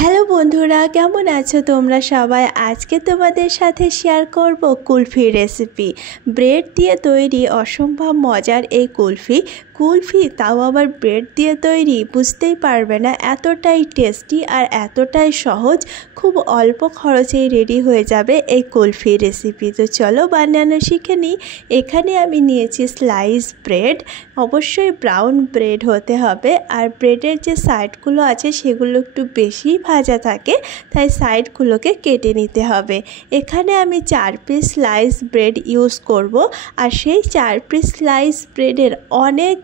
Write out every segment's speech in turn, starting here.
Hello বন্ধুরা, কেমন আছো তোমরা সবাই? আজকে তোমাদের সাথে শেয়ার করব কুলফি রেসিপি। ব্রেড দিয়ে তৈরি অসম্ভব মজার এই কুলফি তাও আবার ব্রেড দিয়ে তৈরি, বুঝতেই পারবে না, এতটাই টেস্টি আর এতটাই সহজ। খুব অল্প খরচেই রেডি হয়ে যাবে এই কুলফি রেসিপি। তো চলো বানানো শিখে নিই। এখানে আমি নিয়েছি স্লাইস ব্রেড, অবশ্যই ব্রাউন ব্রেড হতে হবে। আর ব্রেডের যে সাইডগুলো আছে সেগুলো একটু বেশি ভাজা থাকে, তাই সাইডগুলোকে কেটে নিতে হবে। এখানে আমি 4 পিস স্লাইস ব্রেড ইউজ করব। আর সেই 4 পিস স্লাইস ব্রেডের অনেক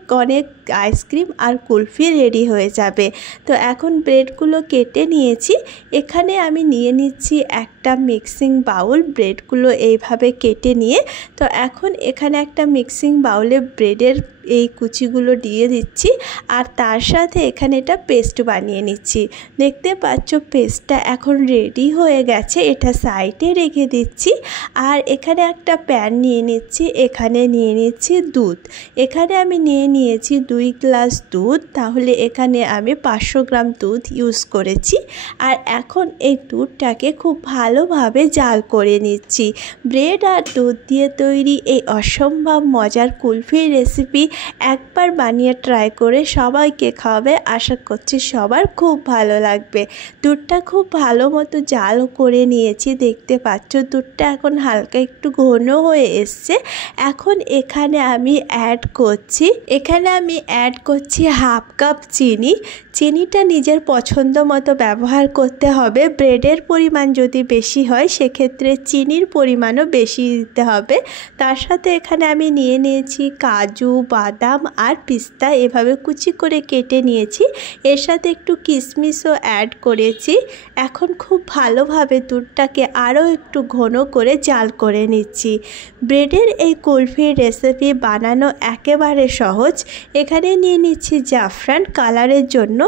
আইসক্রিম আর কুলফি রেডি হয়ে যাবে। তো এখন ব্রেডগুলো কেটে নিয়েছি। এখানে আমি নিয়ে নিচ্ছি একটা মিক্সিং বাউল, ব্রেডগুলো এইভাবে কেটে নিয়ে। তো এখন এখানে একটা মিক্সিং বাউলে ব্রেডের এই কুচিগুলো দিয়ে দিচ্ছি, আর তার সাথে এখানে এটা পেস্ট বানিয়ে নিচ্ছি। দেখতে পাচ্ছ পেস্টটা এখন রেডি হয়ে গেছে, এটা সাইডে রেখে দিচ্ছি। আর এখানে একটা প্যান নিয়ে নিচ্ছি, এখানে নিয়ে নিচ্ছি দুধ। এখানে আমি নিয়ে নিয়েছি 2 গ্লাস দুধ, তাহলে এখানে আমি 500 গ্রাম দুধ ইউজ করেছি। আর এখন এই দুধটাকে খুব ভালোভাবে জাল করে নিচ্ছি। ব্রেড আর দুধ দিয়ে তৈরি এই অসম্ভব মজার কুলফি রেসিপি একবার বানিয়ে ট্রাই করে সবাইকে খাওয়াবে, আশা করছি সবার খুব ভালো লাগবে। দুধটা খুব ভালো মতো জাল করে নিয়েছি, দেখতে পাচ্ছ দুধটা এখন হালকা একটু ঘন হয়ে এসছে। এখন এখানে আমি অ্যাড করছি হাফ কাপ চিনি। চিনিটা নিজের পছন্দ মতো ব্যবহার করতে হবে। ব্রেডের পরিমাণ যদি বেশি হয় সেক্ষেত্রে চিনির পরিমাণও বেশি দিতে হবে। তার সাথে এখানে আমি নিয়ে নিয়েছি কাজু, বাদাম আর পিস্তা, এভাবে কুচি করে কেটে নিয়েছি। এর সাথে একটু কিশমিশও অ্যাড করেছি। এখন খুব ভালোভাবে দুধটাকে আরও একটু ঘন করে জাল করে নিচ্ছি। ব্রেডের এই কুলফির রেসিপি বানানো একেবারে সহজ। এখানে নিয়ে নিচ্ছি জাফরান কালারের জন্য।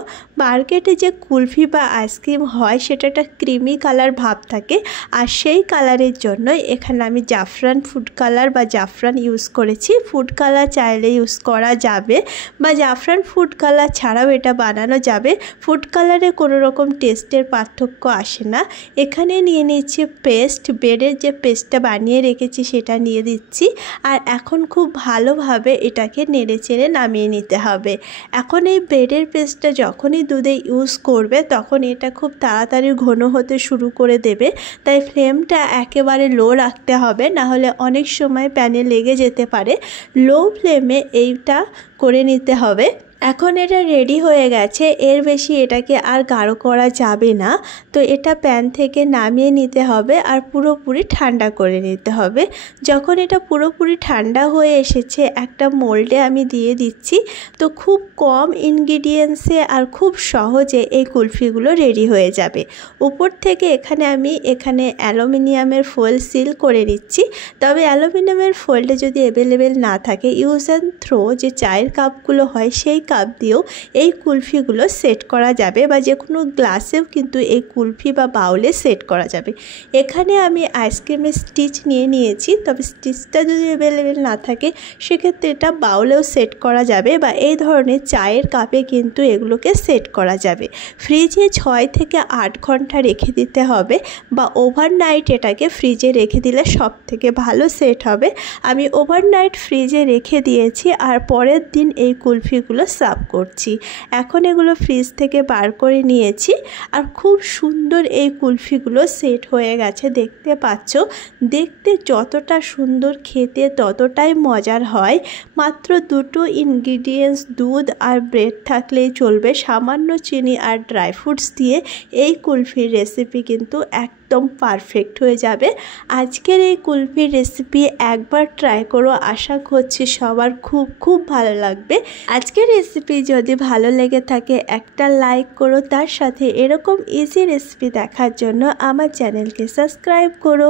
মার্কেটে যে কুলফি বা আইসক্রিম হয় সেটা একটা ক্রিমি কালার ভাব থাকে, আর সেই কালারের জন্যই এখানে আমি জাফরান ফুড কালার বা জাফরান ইউজ করেছি। ফুড কালার চাইলে ইউজ করা যাবে, বা জাফরান ফুড কালার ছাড়াও এটা বানানো যাবে। ফুড কালারে কোনো রকম টেস্টের পার্থক্য আসে না। এখানে নিয়ে নিচ্ছি পেস্ট, ব্রেডের যে পেস্টটা বানিয়ে রেখেছি সেটা নিয়ে দিচ্ছি। আর এখন খুব ভালোভাবে এটাকে নেড়ে চেড়ে নামিয়ে নিতে হবে। এখন এই ব্রেডের পেস্টটা যখনই দুধে ইউজ করবে তখন এটা খুব তাড়াতাড়ি ঘন হতে শুরু করে দেবে, তাই ফ্লেমটা একেবারে লো রাখতে হবে, না হলে অনেক সময় প্যানে লেগে যেতে পারে। লো ফ্লেমে এইটা করে নিতে হবে। এখন এটা রেডি হয়ে গেছে, এর বেশি এটাকে আর গাঢ় করা যাবে না। তো এটা প্যান থেকে নামিয়ে নিতে হবে আর পুরোপুরি ঠান্ডা করে নিতে হবে। যখন এটা পুরোপুরি ঠান্ডা হয়ে এসেছে একটা মোল্ডে আমি দিয়ে দিচ্ছি। তো খুব কম ইনগ্রিডিয়েন্টসে আর খুব সহজে এই কুলফিগুলো রেডি হয়ে যাবে। উপর থেকে আমি এখানে অ্যালুমিনিয়ামের ফয়েল সিল করে নিচ্ছি। তবে অ্যালুমিনিয়ামের ফয়েলটা যদি অ্যাভেলেবেল না থাকে, ইউজ অ্যান্ড থ্রো যে চায়ের কাপগুলো হয় সেই কাপ দিয়েও এই কুলফিগুলো সেট করা যাবে, বা যে কোনো গ্লাসেও কিন্তু এই কুলফি বা বাউলে সেট করা যাবে। এখানে আমি আইসক্রিমের স্টিচ নিয়ে নিয়েছি, তবে স্টিচটা যদি অ্যাভেলেবেল না থাকে সেক্ষেত্রে এটা বাউলেও সেট করা যাবে, বা এই ধরনের চায়ের কাপে কিন্তু এগুলোকে সেট করা যাবে। ফ্রিজে 6 থেকে 8 ঘন্টা রেখে দিতে হবে, বা ওভারনাইট এটাকে ফ্রিজে রেখে দিলে সব থেকে ভালো সেট হবে। আমি ওভারনাইট ফ্রিজে রেখে দিয়েছি, আর পরের দিন এই কুলফিগুলো সার্ভ করছি। এখন এগুলো ফ্রিজ থেকে বার করে নিয়েছি, আর খুব সুন্দর এই কুলফিগুলো সেট হয়ে গেছে, দেখতে পাচ্ছ। দেখতে যতটা সুন্দর, খেতে ততটাই মজার হয়। মাত্র 2টো ইনগ্রিডিয়েন্টস, দুধ আর ব্রেড থাকলেই চলবে। সামান্য চিনি আর ড্রাই ফ্রুটস দিয়ে এই কুলফির রেসিপি কিন্তু একদম পারফেক্ট হয়ে যাবে। আজকের এই কুলফির রেসিপি একবার ট্রাই করো, আশা করছি সবার খুব ভালো লাগবে। আজকের রেসিপি যদি ভালো লেগে থাকে একটা লাইক করো, তার সাথে এরকম ইজি রেসিপি দেখার জন্য আমার চ্যানেলকে সাবস্ক্রাইব করো।